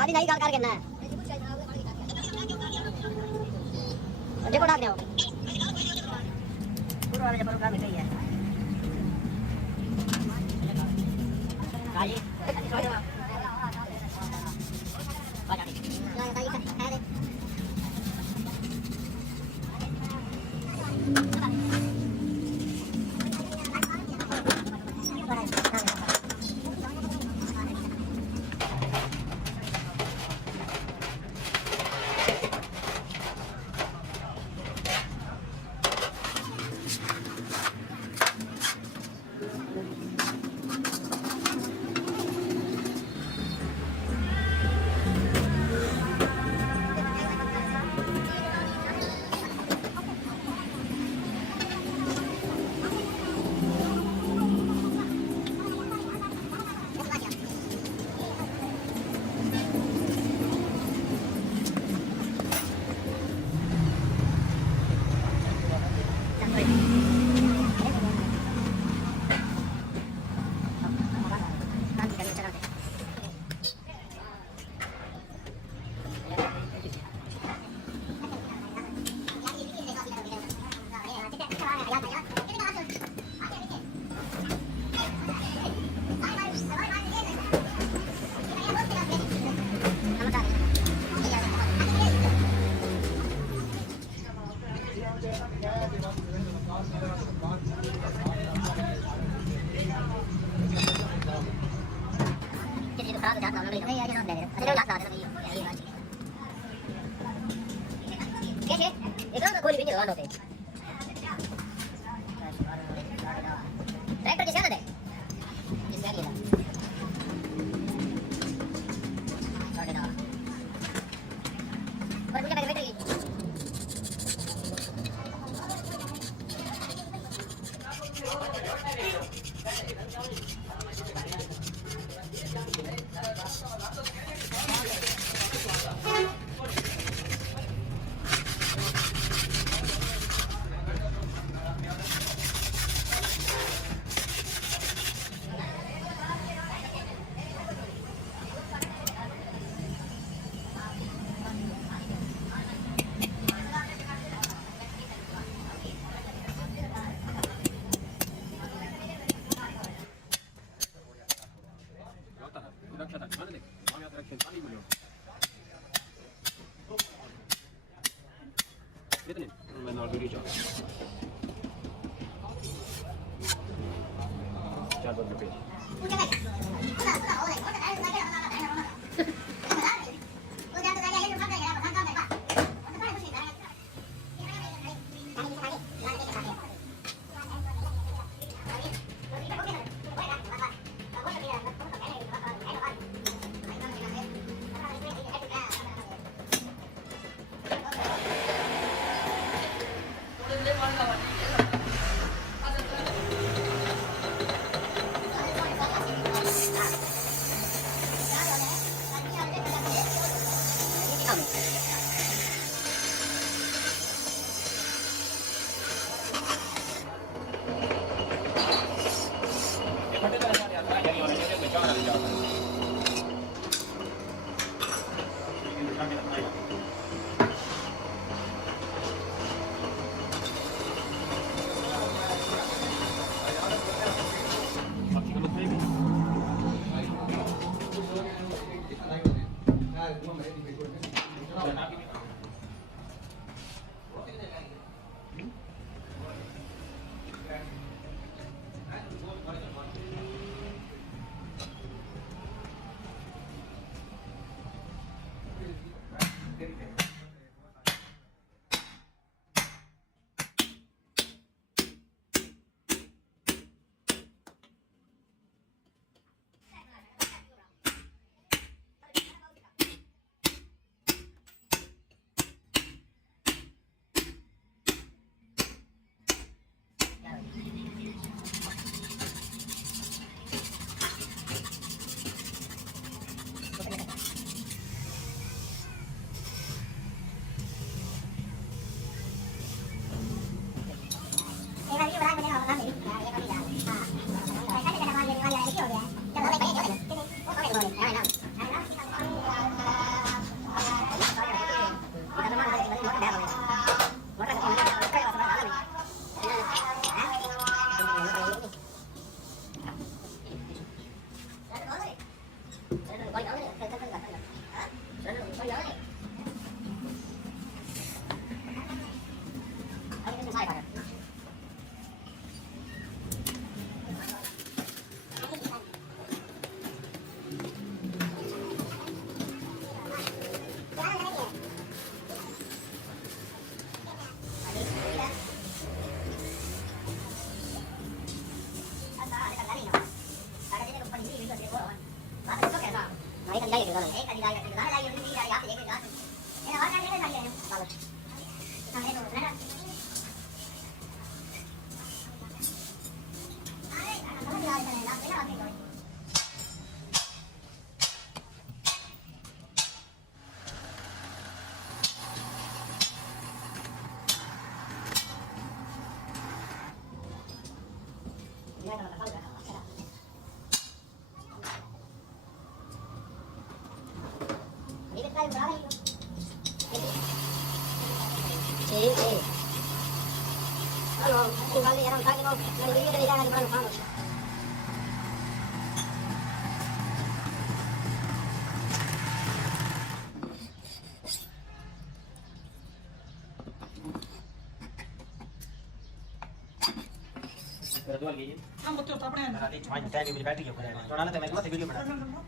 आधी नहीं कार करना है देखो डाल दो पूरा वाले पर काम नहीं है गाड़ी ट्रैक्टर किसे दे इसमें ये छोड़ दो पर मुझे बैठ गई 4 रुपए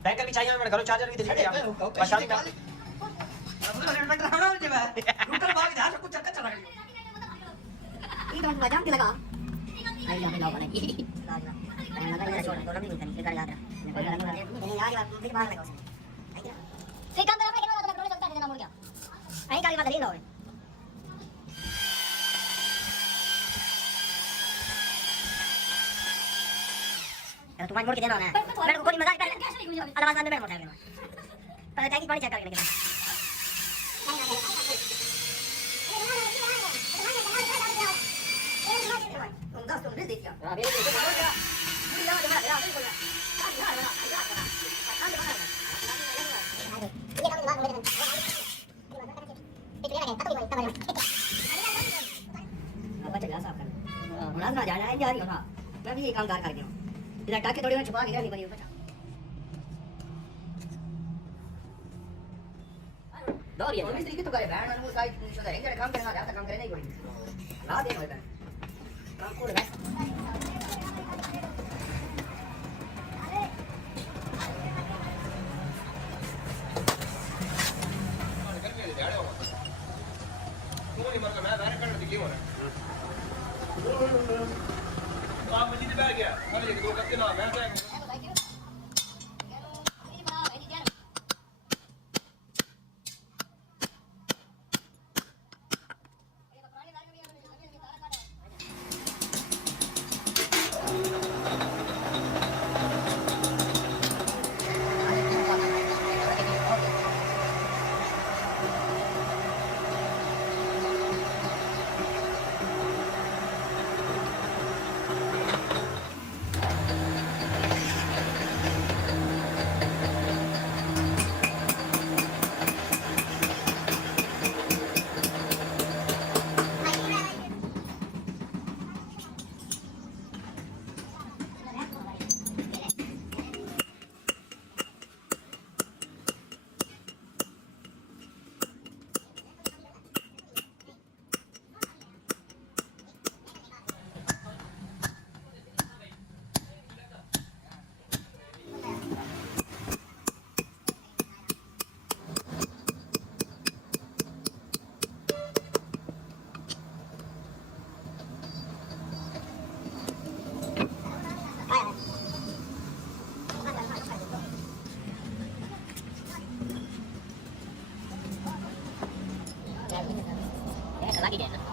बैंकर भी चाहिए मेरे घरों चार्जर भी दे दीजिए आप शादी में itu macam kita kah? Ayo jangan lawan lagi. Jangan lagi ada orang orang ni kan kita ada. Ini lagi mungkin bahan lagi. Sekarang berapa kita nak terus kita nak mula. Ayo kali batal ini lawan. Kalau tuan mula kita nak. Mereka kau ni mazak kan? Alam azan mereka mula kan? Pada tadi paling cakap kita. मैं भी ये काम कर रही हूँ इधर टाके थोड़ी में छुपा के नहीं बनी बचा दो ये मिस्त्री की तो करे बैंड और साइड शो है इधर काम करना आता काम करे नहीं कोई ला दे होता काम को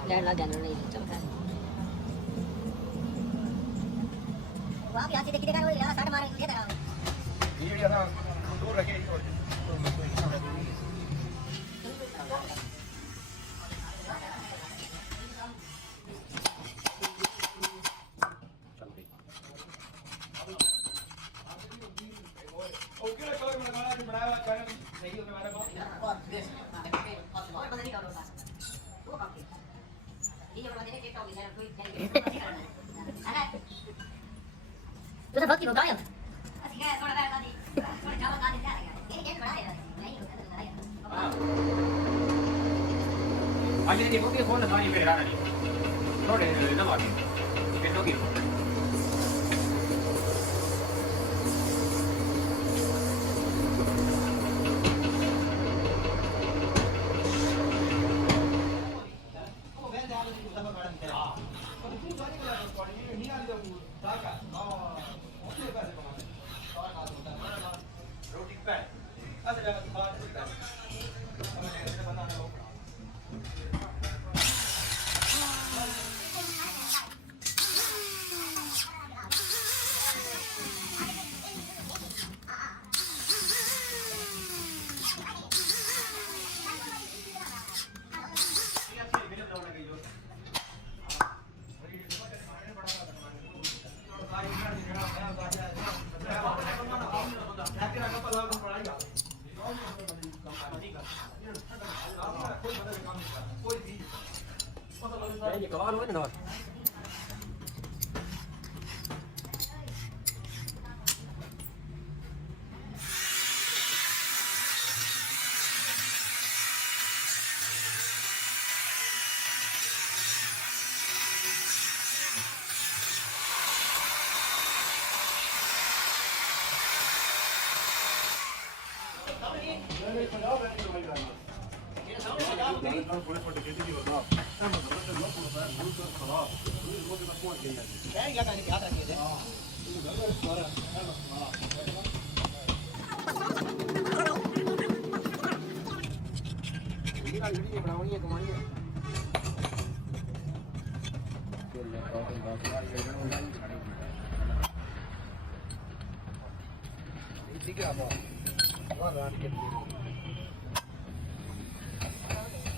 लेट लग जाने नहीं चमका वो आप यहाँ से देखिए देखा वो यहाँ साठ मारे ये तरह ये ना दूर रखे तो सब की बताया असली है थोड़ा बैठ दादी थोड़ा चावल दादी क्या है ये गेम बड़ा है नहीं होता तो बड़ा है आज ये देखो कि फोन लगानी मेरे राना नहीं थोड़े ना मार पेटों की ये कवर हुआ ना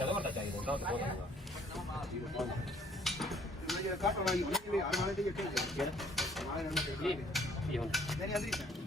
चलो बता चाहिए तो ये काट वाला ये होने के लिए हमारे लिए क्या है हमारे नंबर ये होना नहीं अंदर ही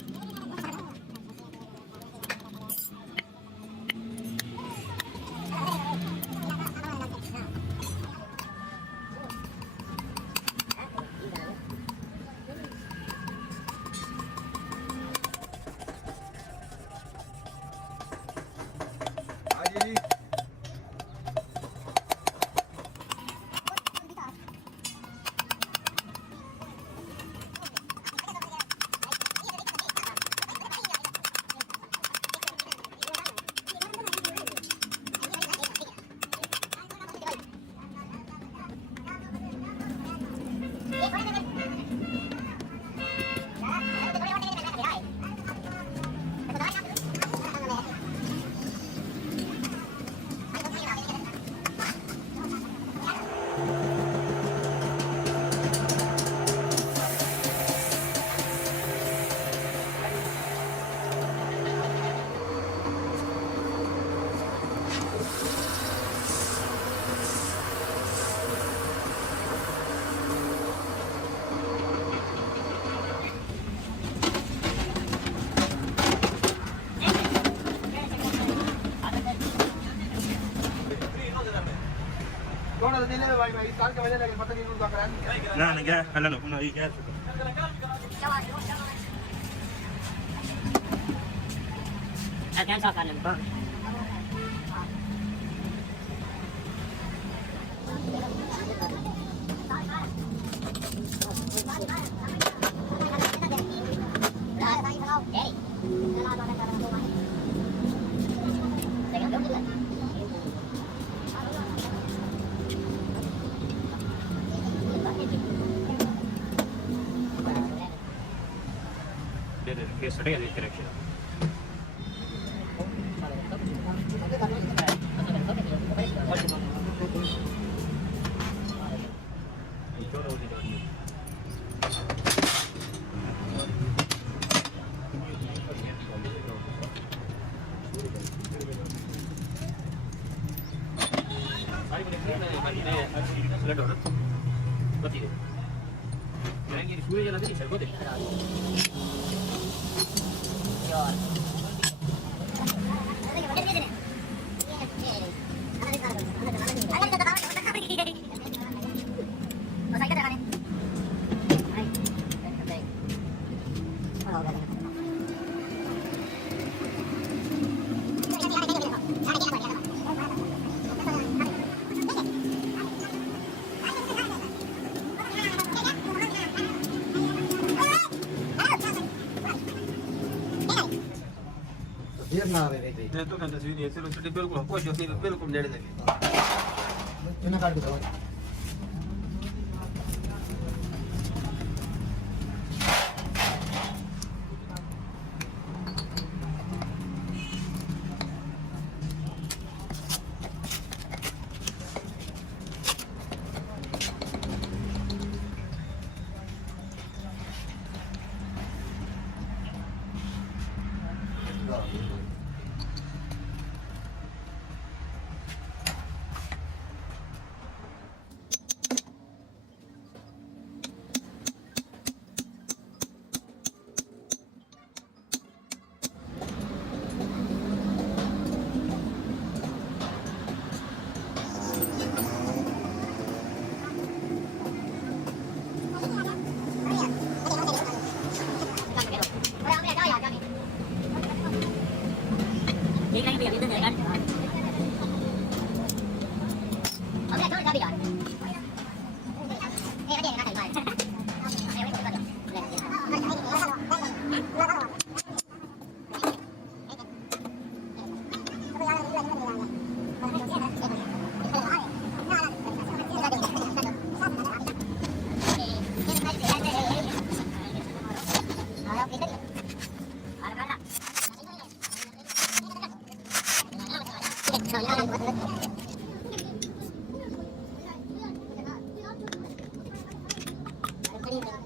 No, no, ya, háblalo, uno ahí, ya. Akan sa kanan ba? Yesterday, this direction. घटो ना पति दे मैं ये सूर्य जला दे सरको दे यार ਦੇਰ ਨਾ ਆਵੇ ਵੇ मैं तो कहता सी ये चलो छोटे बिल्कुल पहुंच जाओ बिल्कुल नेड़े दे ਇਹਨਾਂ ਕੱਢ ਦੋ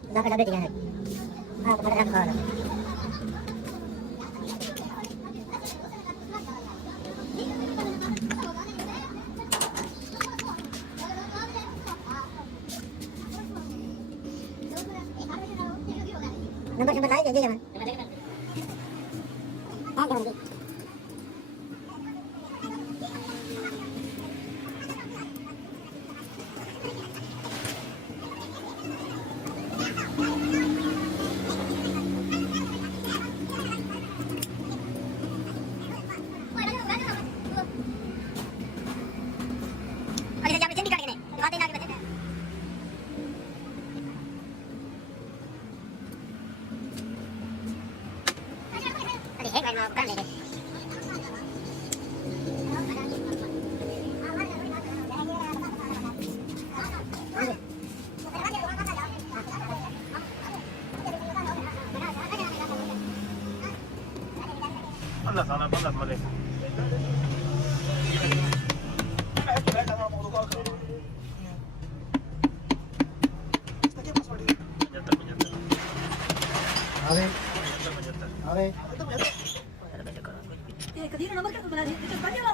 Dapat tinggal. Kepada aku kalau. Nampak aja jangan. Jangan. Allah sana balas malik. आवे कधी नंबर क्या बना दिया तो बन गया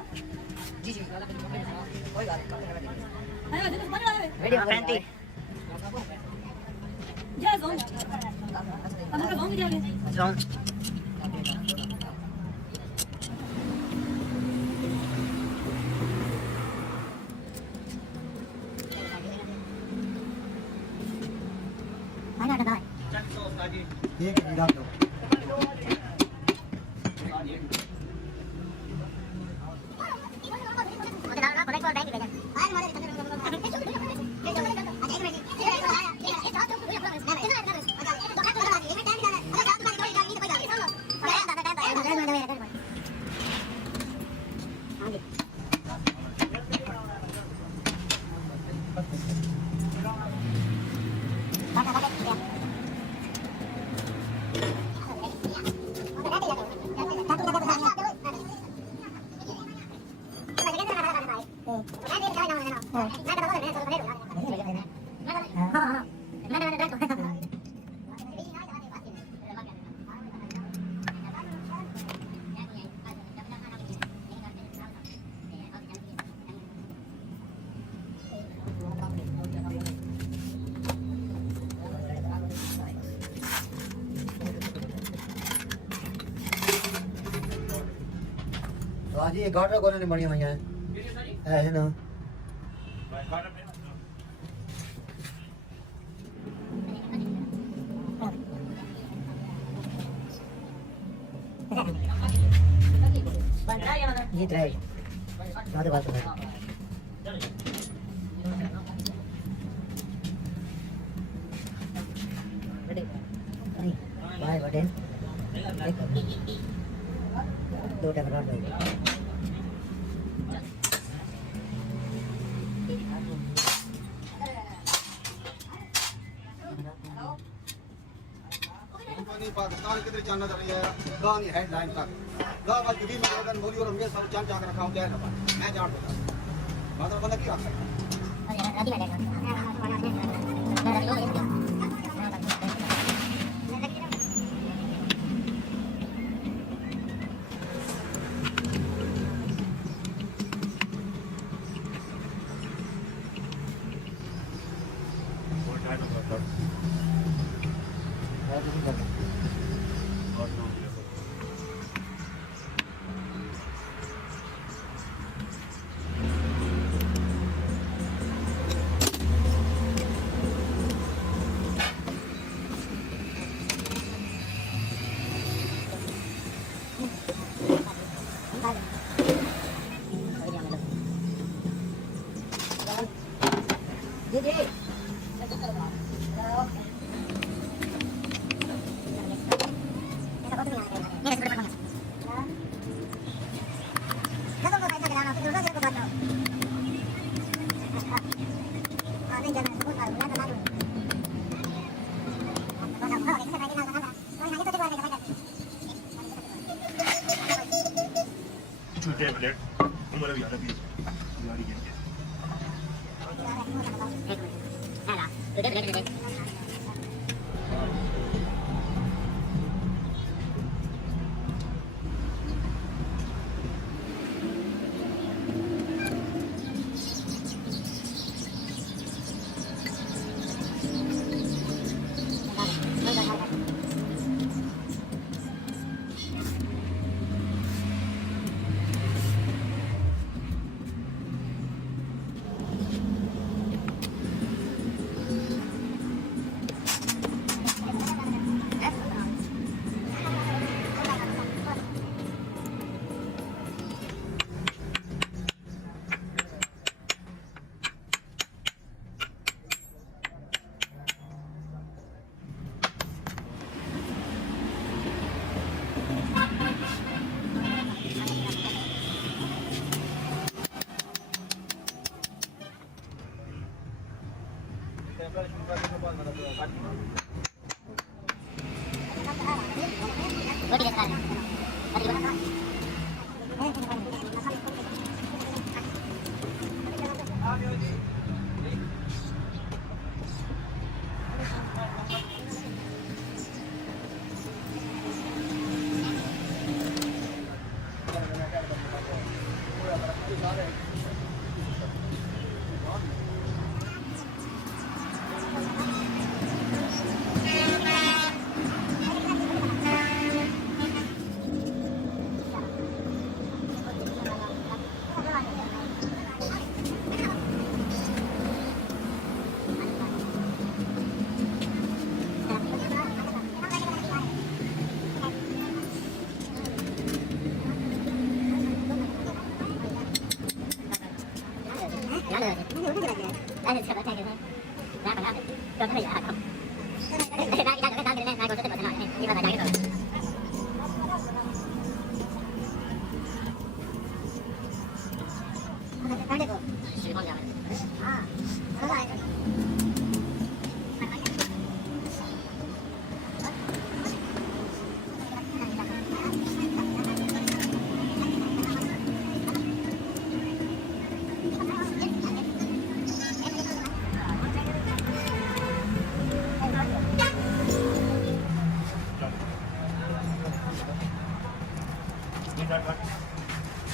जी जी कोई बात नहीं अरे देखो बन रहा है Video 20. जा जोन अब का जोन जाओगे Zone. Mana ada dah? ये के डाल दो हाँ जी गाटर कोने ने बनी हुई हैं ऐसे ना ये ट्राई बात बात बाय बटन दो टाइम रात में पाकिस्तान किधर जाना चली है गानी हेडलाइन तक गा बात की मैं अगर मोदी और मैं सब जान जाकर रखा हूं क्या है मैं जान दूंगा मतलब बंदा की रख सकता टेबलेट उम्र भी आता है बीमारी के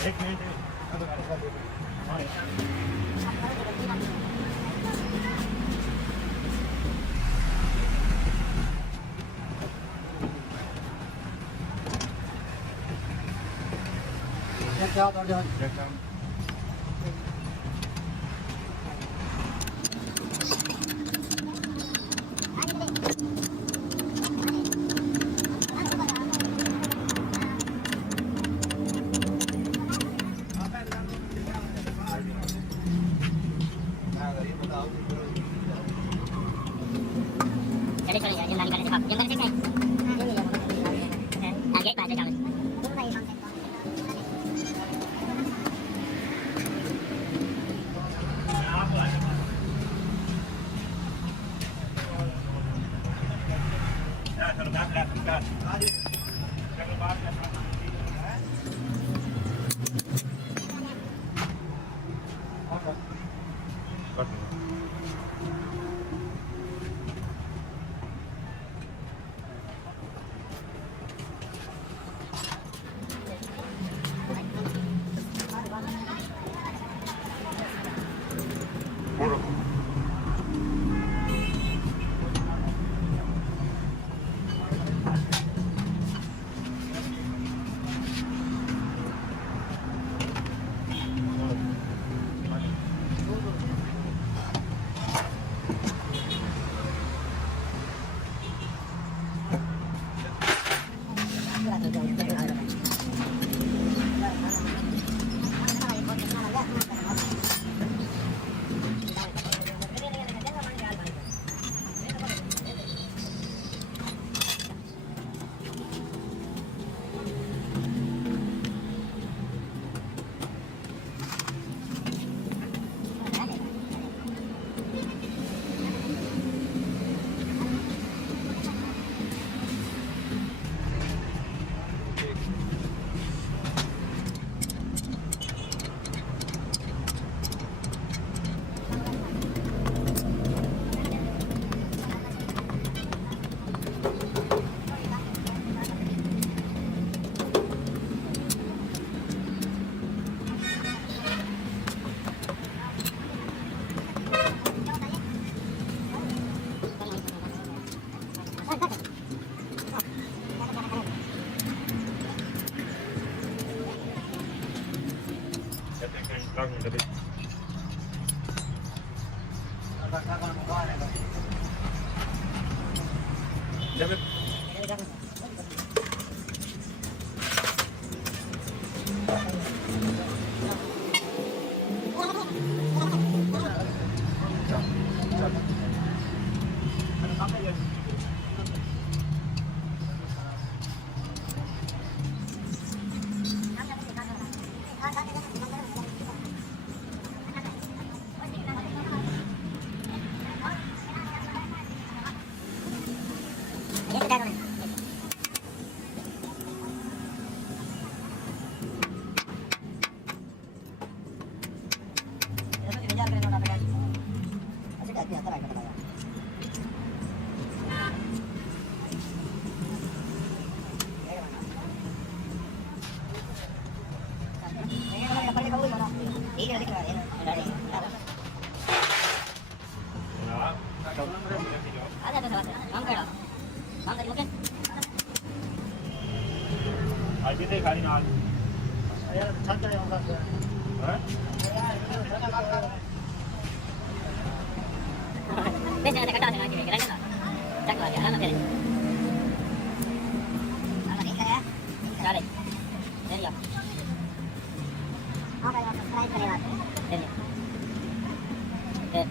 एक मिनट क्या तोड़ जाओ चले चले यार जल्दी करने से भाग जल्दी करने से आगे पास जाओ Ya, kalau gas, gas. Kalau gas, Aja deh kali nol. यार छत जाए होगा Bên này cái đó thì nó chỉ cái đó chắc là cái đó nó thế này đó là cái đó ra đây đây rồi ok rồi cái này đây đây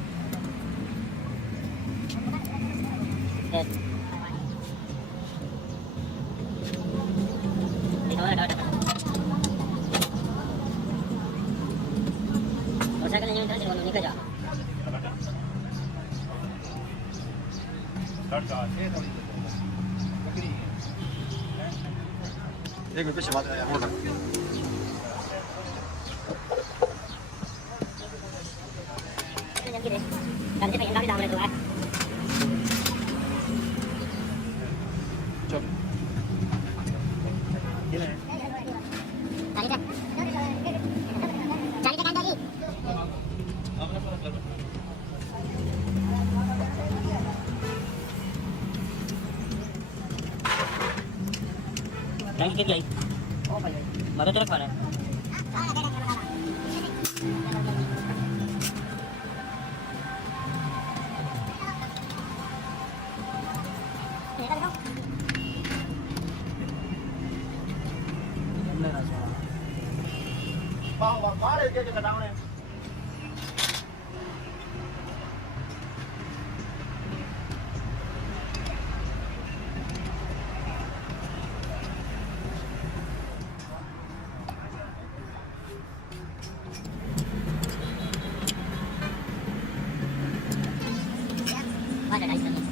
đây đi thôi rồi rồi sao cái này như thế thì còn những cái gì एक रुपये से बात है बोल रहा làm cái này em nói đi đâu này tụi anh चल cari tekan tadi Đánh cái gì? mở cái trước vào này बाहर के कटावने Mana dah istirahat.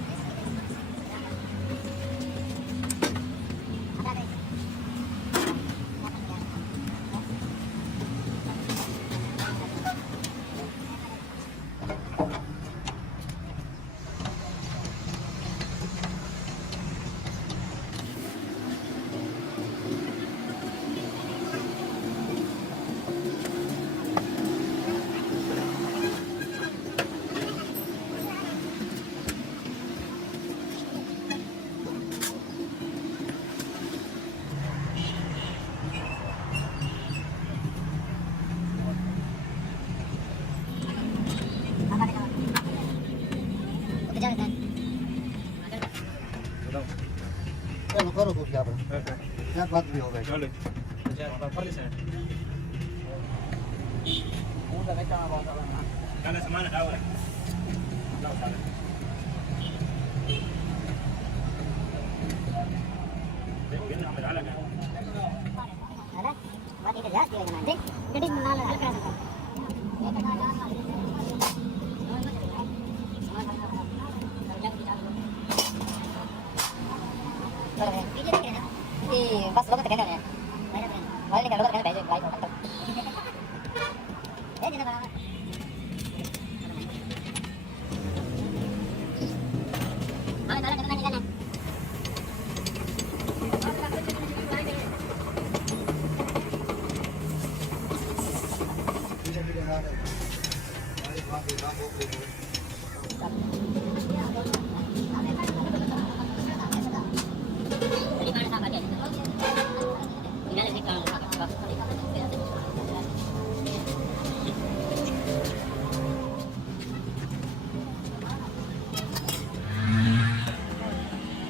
चलो करो तो क्या बात भी हो गई चलो kana samana dawa Kena ambil alat kan? Ada? Buat itu jelas dia nanti. Jadi mana hal kerasa. बस लोग तो कहते हैं वाले का लोग कहते हैं भाई को ये दिन बराबर हां दादा करना नहीं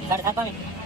Dari apa nih?